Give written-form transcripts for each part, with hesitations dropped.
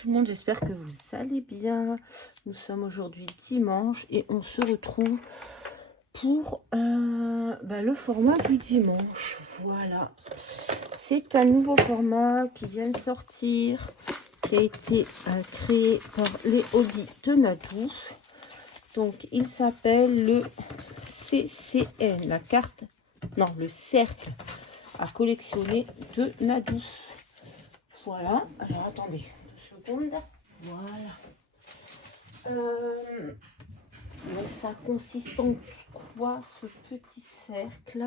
tout le monde, j'espère que vous allez bien. Nous sommes aujourd'hui dimanche et on se retrouve pour le format du dimanche. Voilà, c'est un nouveau format qui vient de sortir, qui a été créé par les hobbies de Nadou. Donc il s'appelle le CCN, la carte, non, le cercle à collectionner de Nadou. Voilà, alors attendez 2 secondes. Voilà. Donc ça consiste en quoi ce petit cercle?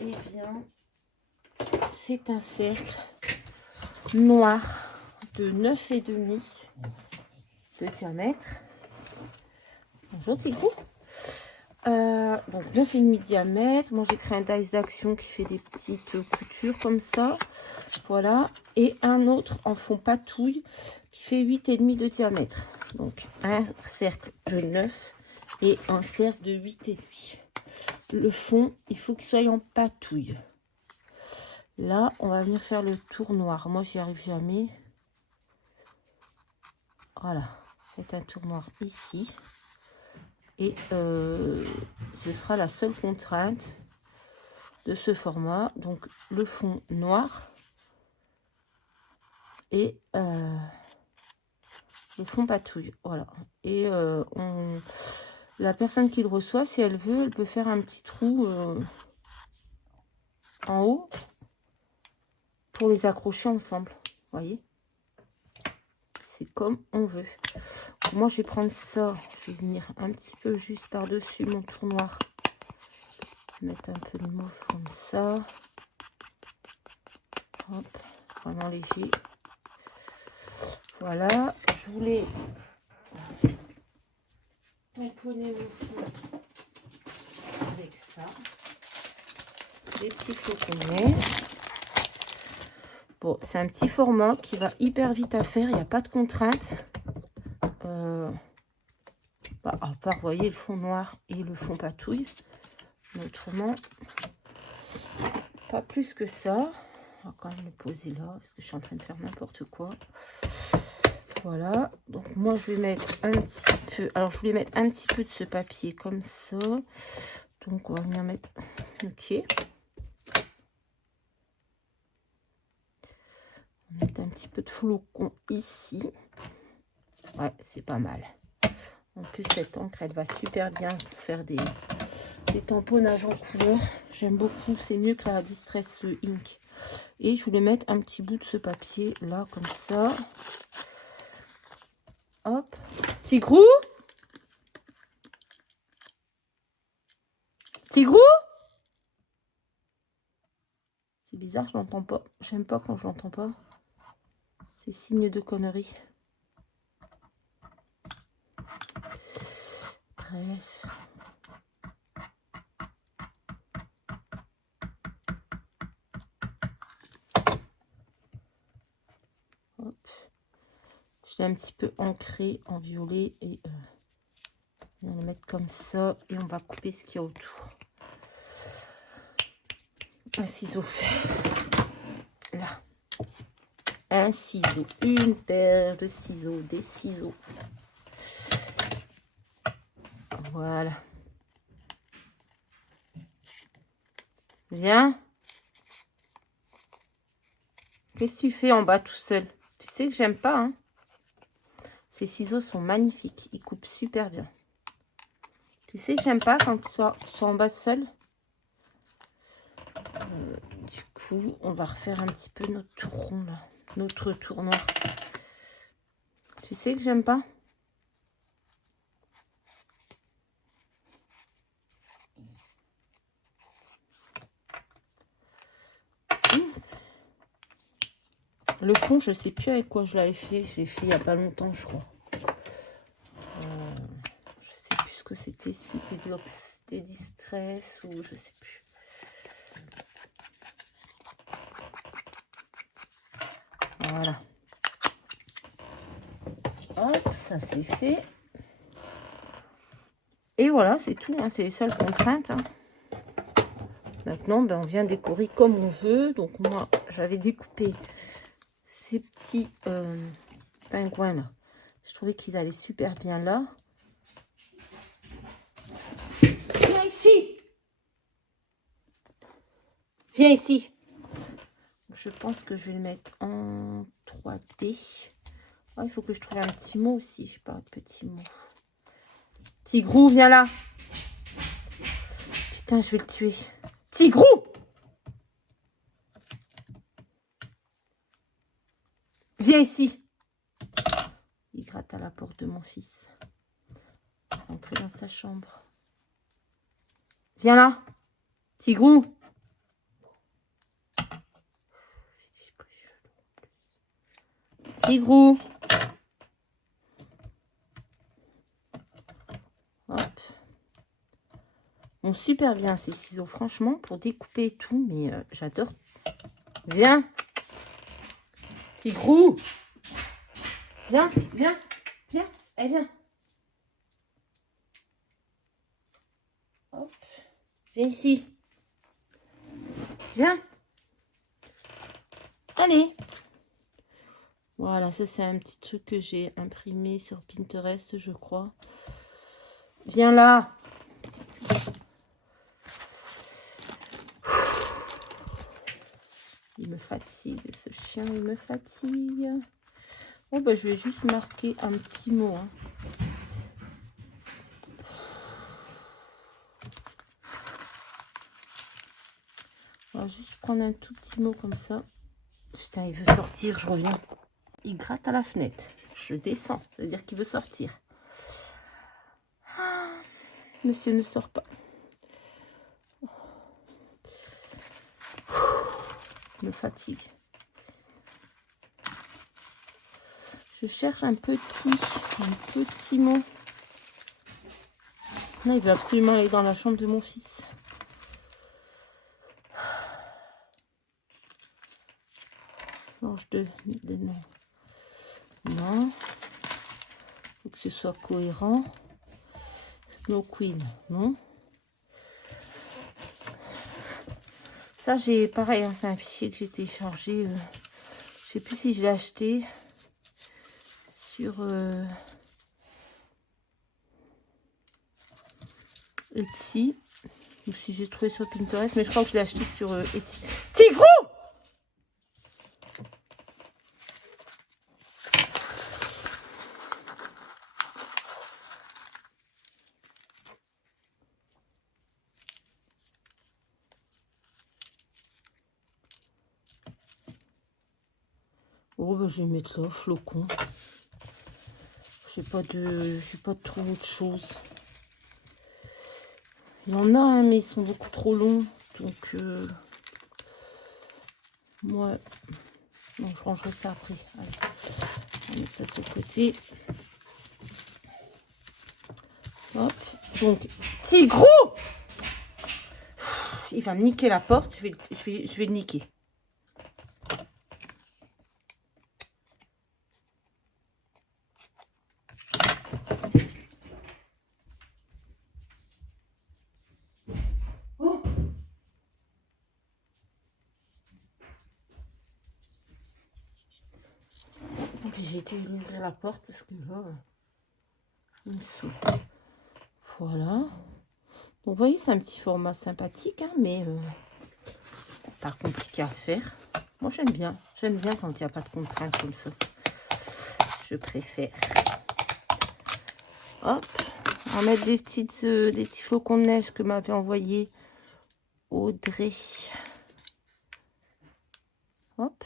Eh bien, c'est un cercle noir de 9,5 de diamètre. Bonjour Tigrou. Donc 9,5 de diamètre. Moi j'ai pris un dice d'action qui fait des petites coutures comme ça. Voilà. Et un autre en fond patouille qui fait 8,5 de diamètre. Donc un cercle de 9 et un cercle de 8,5. Le fond, il faut qu'il soit en patouille. Là, on va venir faire le tour noir. Moi, j'y arrive jamais. Voilà. Faites un tour noir ici. Et ce sera la seule contrainte de ce format. Donc, le fond noir et le fond patouille. Voilà. Et la personne qui le reçoit, si elle veut, elle peut faire un petit trou en haut pour les accrocher ensemble. Vous voyez? C'est comme on veut. Moi, je vais prendre ça. Je vais venir un petit peu juste par-dessus mon tour noir. Mettre un peu de mauve comme ça. Hop, vraiment léger. Voilà. Je voulais tamponner mon fond avec ça. Des petits flocons de neige. Bon, c'est un petit format qui va hyper vite à faire. Il n'y a pas de contrainte. À part, vous voyez, le fond noir et le fond patouille. Mais autrement, pas plus que ça. On va quand même le poser là, parce que je suis en train de faire n'importe quoi. Voilà. Donc, moi, je vais mettre un petit peu... Alors, je voulais mettre un petit peu de ce papier comme ça. Donc, on va venir mettre... Ok. On va mettre un petit peu de flocon ici. Ouais, c'est pas mal. En plus, cette encre, elle va super bien pour faire des tamponnages en couleur. J'aime beaucoup. C'est mieux que la Distress Ink. Et je voulais mettre un petit bout de ce papier là, comme ça. Hop. Tigrou? Tigrou? C'est bizarre, je l'entends pas. J'aime pas quand je l'entends pas. C'est signe de connerie. Bref. Hop. Je l'ai un petit peu ancré en violet et on va le mettre comme ça et on va couper ce qu'il y a autour. Un ciseau. Là. Un ciseau. Une paire de ciseaux. Des ciseaux. Voilà. Viens. Qu'est-ce que tu fais en bas tout seul? Tu sais que j'aime pas, hein? Ces ciseaux sont magnifiques. Ils coupent super bien. Tu sais que j'aime pas quand tu sois en bas seul. Du coup, on va refaire un petit peu notre tour rond là. Notre tour noir. Tu sais que j'aime pas? Le fond, je sais plus avec quoi je l'avais fait. Je l'ai fait il y a pas longtemps, je crois. Je sais plus ce que c'était. C'était des Distress ou je sais plus. Voilà. Hop, ça c'est fait. Et voilà, c'est tout. Hein, c'est les seules contraintes. Hein. Maintenant, on vient décorer comme on veut. Donc moi, j'avais découpé ces petits pingouins là. Je trouvais qu'ils allaient super bien là. Viens ici. Viens ici. Je pense que je vais le mettre en 3D. Oh, il faut que je trouve un petit mot aussi. Je sais pas, un petit mot. Tigrou, viens là. Putain, je vais le tuer. Tigrou! Viens ici. Il gratte à la porte de mon fils. Entrer dans sa chambre. Viens là. Tigrou. Tigrou. Hop. Bon, super bien ces ciseaux, franchement, pour découper et tout, mais j'adore. Viens. Tigrou. Viens, viens, viens. Allez, viens. Hop. Viens ici. Viens. Allez. Voilà, ça c'est un petit truc que j'ai imprimé sur Pinterest, je crois. Viens là. Il me fatigue, ce chien, il me fatigue. Bon, bah, je vais juste marquer un petit mot. Hein. On va juste prendre un tout petit mot comme ça. Putain, il veut sortir, je reviens. Il gratte à la fenêtre. Je descends, ça veut dire qu'il veut sortir. Ah, monsieur ne sort pas. Il me fatigue. Je cherche un petit mot. Là, il veut absolument aller dans la chambre de mon fils. Mange de non. Non. Faut que ce soit cohérent. Snow Queen, non. Ça, j'ai pareil, hein, c'est un fichier que j'ai téléchargé. Je sais plus si je l'ai acheté sur Etsy ou si j'ai trouvé sur Pinterest, mais je crois que je l'ai acheté sur Etsy. Tigrou! Oh, bah, je vais mettre là, flocon. J'ai pas de trop autre chose. Il y en a, hein, mais ils sont beaucoup trop longs. Donc, moi, bon, je rangerai ça après. Allez, on va mettre ça sur le côté. Hop. Donc, Tigrou! Il va me niquer la porte. Je vais le niquer. Oh. Et puis j'ai été ouvrir la porte parce que là, il me saoule. Voilà. Donc, vous voyez, c'est un petit format sympathique, hein, mais pas compliqué à faire. Moi, j'aime bien. J'aime bien quand il n'y a pas de contraintes comme ça. Je préfère. Hop. On va mettre des petits flocons de neige que m'avait envoyé Audrey. Hop.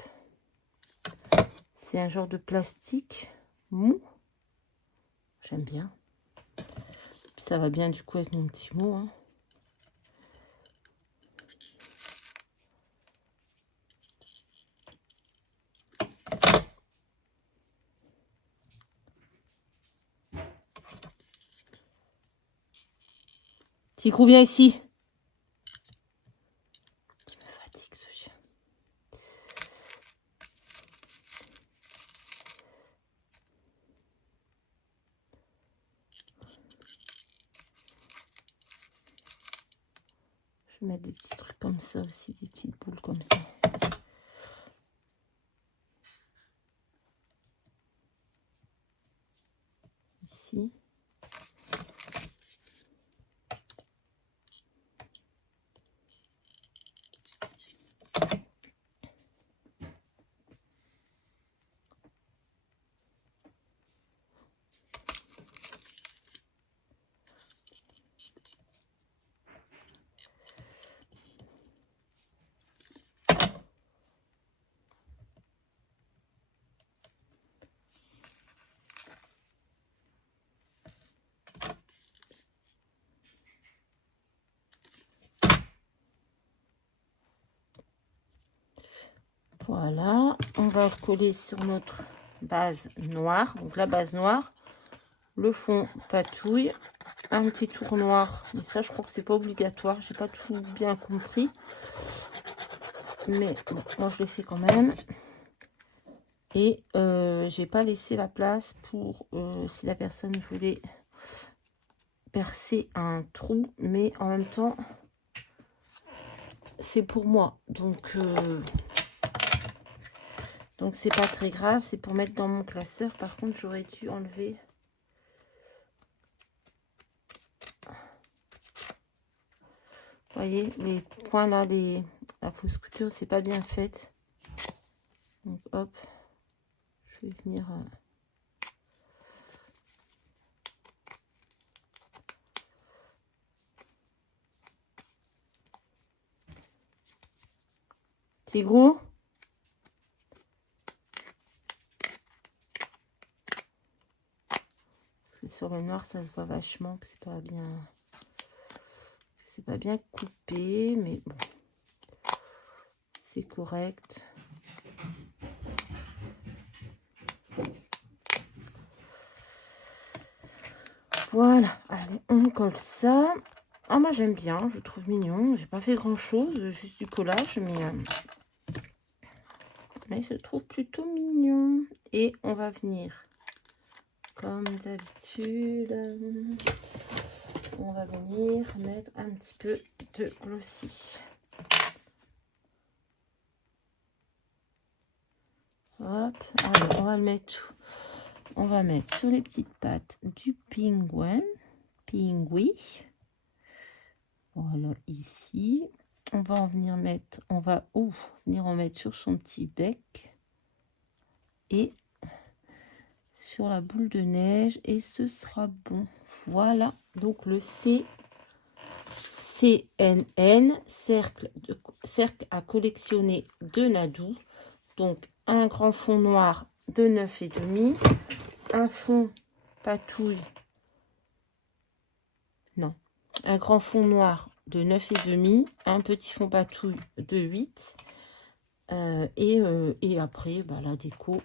C'est un genre de plastique mou. J'aime bien. Ça va bien du coup avec mon petit mot. Hein. Tigrou, viens ici. Il me fatigue ce chien. Je vais mettre des petits trucs comme ça aussi, des petites boules comme ça. ici. Voilà, on va le coller sur notre base noire. Donc la base noire, le fond patouille, un petit tour noir. Mais ça, je crois que c'est pas obligatoire. J'ai pas tout bien compris. Mais bon, moi, je l'ai fait quand même. Et j'ai pas laissé la place pour si la personne voulait percer un trou. Mais en même temps, c'est pour moi. Donc c'est pas très grave, c'est pour mettre dans mon classeur. Par contre, j'aurais dû enlever. Vous voyez, les points là, la fausse couture, c'est pas bien faite. Donc hop, je vais venir. C'est gros. Parce que sur le noir, ça se voit vachement que c'est pas bien. C'est pas bien coupé, mais bon, c'est correct. Voilà, allez, on colle ça. Ah, moi j'aime bien, je trouve mignon. J'ai pas fait grand chose, juste du collage, mais je trouve plutôt mignon. Et on va venir, comme d'habitude, on va venir mettre un petit peu de glossy. Hop, alors on va le mettre, on va mettre sur les petites pattes du pingouin. Voilà, ici. On va en venir mettre, on va venir en mettre sur son petit bec et sur la boule de neige et ce sera bon. Voilà, donc le CNN, cercle à collectionner de Nadou. Donc un grand fond noir de 9,5, un fond patouille, non, un grand fond noir de 9,5, un petit fond patouille de 8, et après la déco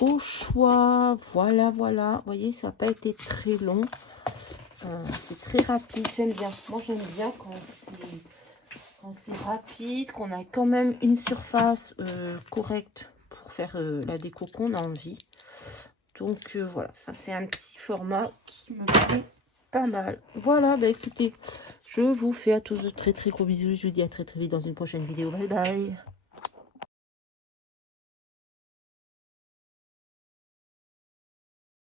au choix. Voilà, vous voyez, ça n'a pas été très long, c'est très rapide, j'aime bien. Moi j'aime bien quand c'est rapide, qu'on a quand même une surface correcte pour faire la déco qu'on a envie. Donc voilà, ça c'est un petit format qui me plaît pas mal. Voilà, bah écoutez, je vous fais à tous de très très gros bisous. Je vous dis à très très vite dans une prochaine vidéo. Bye bye.